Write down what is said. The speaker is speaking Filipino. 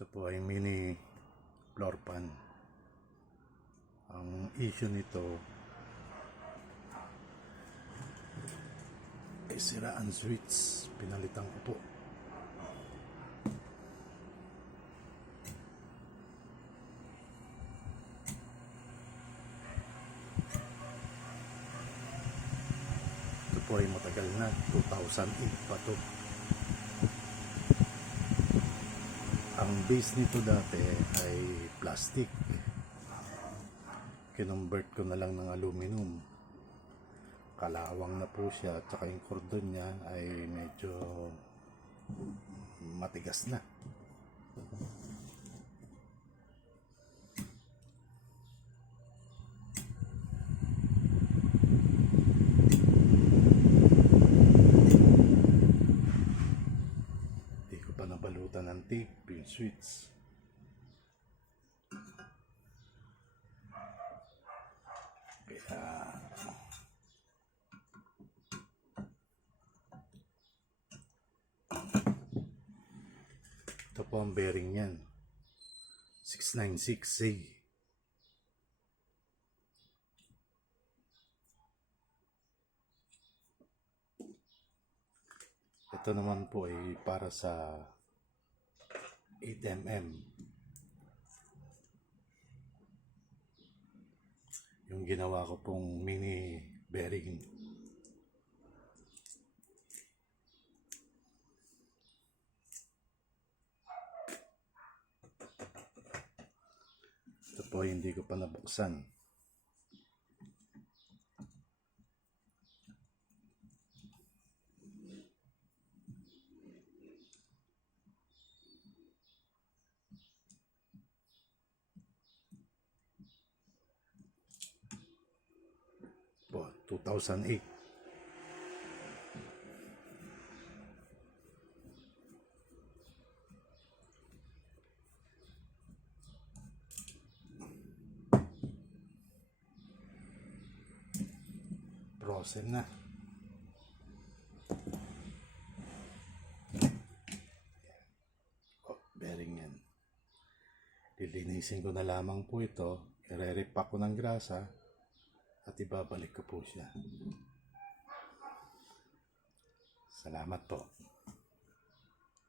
Ito po ay mini floor pan. Ang issue nito ay sira ang switch. Pinalitan ko po. Ito po ay matagal na. 2008 pa to. Ang base nito dati ay plastic. Kinonvert ko na lang ng aluminum. Kalawang na po siya at saka yung cordon niya ay medyo matigas na. Hindi ko pa nabalutan ng tape yung switch. Kaya ito po ang bearing yan, 696A. Ito naman po ay para sa 8mm. Yung ginawa ko pong mini bearing. Ito po hindi ko pa nabuksan. Po, 2008. Frozen na. Oh, bearing yan. Lilinisin ko na lamang po ito. I-repack ko ng grasa at ibabalik ko po siya. Salamat po.